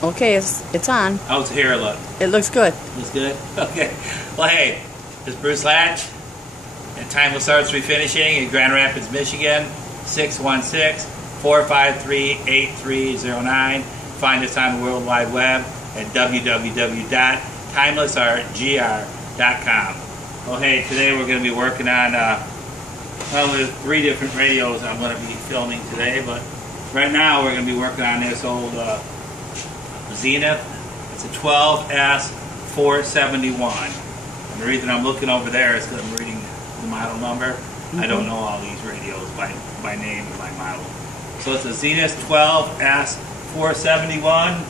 Okay, it's on. How's the hair look? It looks good. Looks good? Okay. Well, hey, this is Bruce Latch at Timeless Arts Refinishing in Grand Rapids, Michigan, 616-453-8309. Find us on the World Wide Web at www.timelessartgr.com. Well, hey, today we're going to be working on, well, there's 3 different radios I'm going to be filming today, but right now we're going to be working on this old Zenith. It's a 12S 471. And the reason I'm looking over there is because I'm reading the model number. I don't know all these radios by name and by model. So it's a Zenith 12S 471.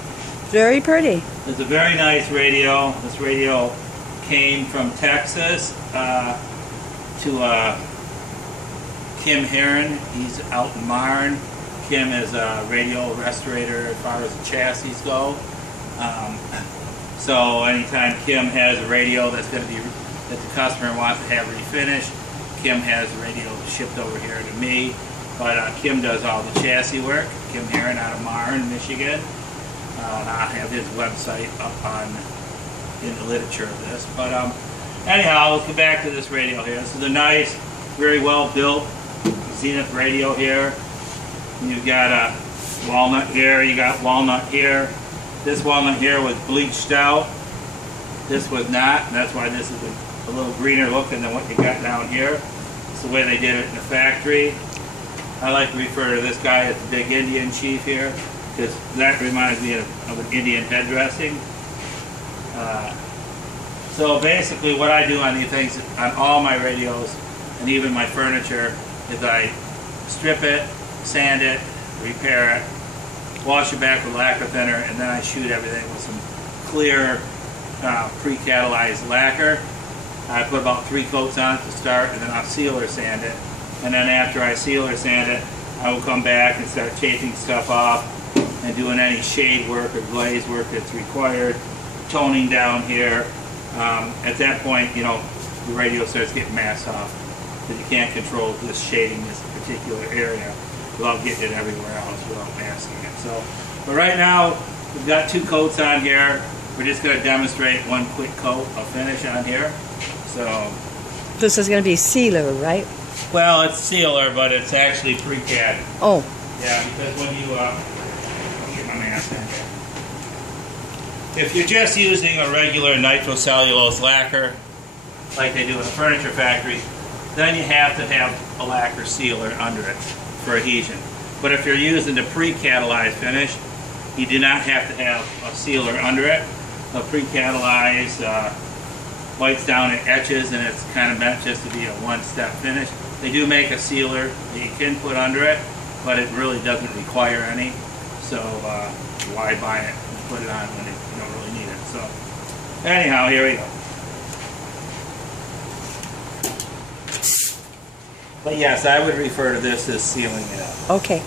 Very pretty. It's a very nice radio. This radio came from Texas to Kim Heron. He's out in Marne. Kim is a radio restorator as far as the chassis go. So anytime Kim has a radio that's going to be that the customer wants to have refinished, Kim has the radio shipped over here to me. But Kim does all the chassis work. Kim Heron out of Marne, Michigan. And I'll have his website up in the literature of this. But anyhow, let's get back to this radio here. This is a nice, very well built Zenith radio here. You've got a walnut here, you got walnut here. This walnut here was bleached out. This was not, and that's why this is a little greener looking than what you got down here. It's the way they did it in the factory. I like to refer to this guy as the big Indian chief here, because that reminds me of an Indian head dressing. So basically what I do on these things, on all my radios, and even my furniture, is I strip it, sand it, repair it, wash it back with lacquer thinner, and then I shoot everything with some clear pre-catalyzed lacquer. I put about 3 coats on it to start, and then I'll seal or sand it. And then after I seal or sand it, I will come back and start chafing stuff off and doing any shade work or glaze work that's required, toning down here. At that point, you know, the radio starts getting masked off, because you can't control this shading this particular area without getting it everywhere else without masking it. So, but right now we've got 2 coats on here. We're just going to demonstrate 1 quick coat of finish on here. So this is going to be sealer, right? Well, it's sealer, but it's actually pre-cad. Oh. Yeah, because when you I'll get my mask on here. If you're just using a regular nitrocellulose lacquer, like they do in a furniture factory, then you have to have a lacquer sealer under it for adhesion. But if you're using the pre-catalyzed finish, you do not have to have a sealer under it. A pre-catalyzed whites down and etches, and it's kind of meant just to be a 1-step finish. They do make a sealer that you can put under it, but it really doesn't require any. So why buy it and put it on when you don't really need it? So anyhow, here we go. But yes, I would refer to this as sealing it up. Okay.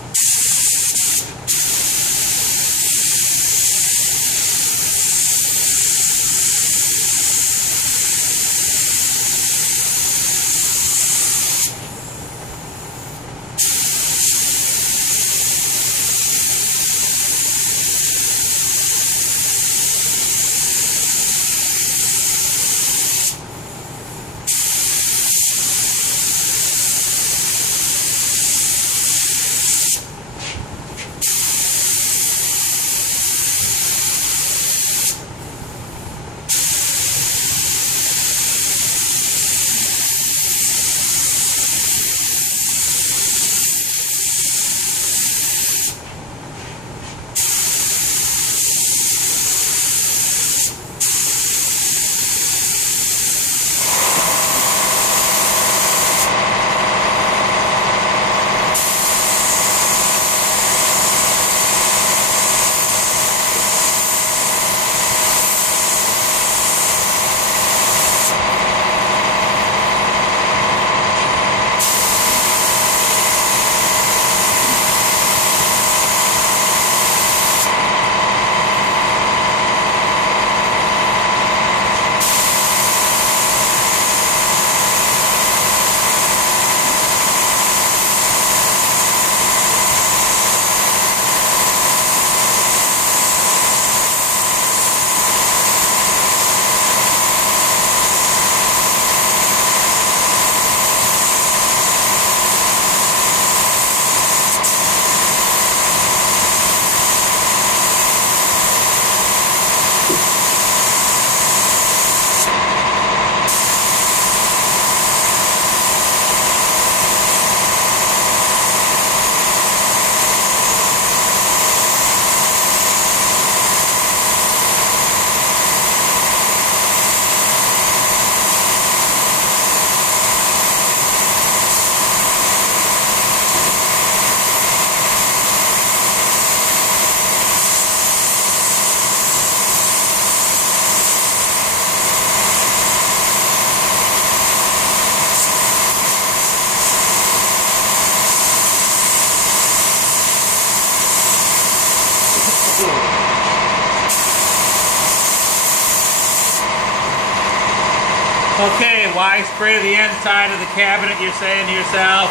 Okay, why spray the inside of the cabinet, you're saying to yourself?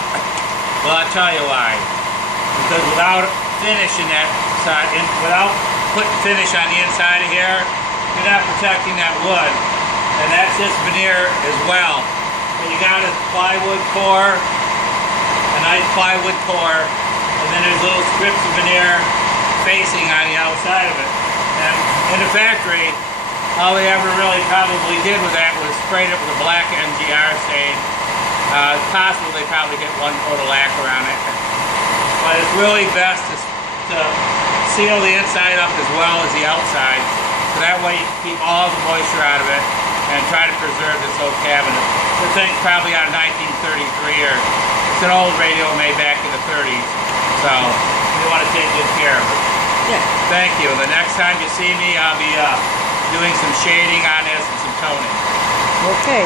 Well, I'll tell you why. Because without finishing that side, without putting finish on the inside of here, you're not protecting that wood. And that's just veneer as well. So you got a plywood core, a nice plywood core, and then there's little strips of veneer facing on the outside of it. And in the factory, all they ever really probably did with that was sprayed it with a black MGR stain. Possibly they probably hit one coat of lacquer on it. But it's really best to seal the inside up as well as the outside. So that way you can keep all the moisture out of it and try to preserve this old cabinet. This thing's probably out of 1933, or it's an old radio made back in the 30s. So we want to take good care of it. Yeah. Thank you. The next time you see me, I'll be doing some shading on this and some toning. Okay.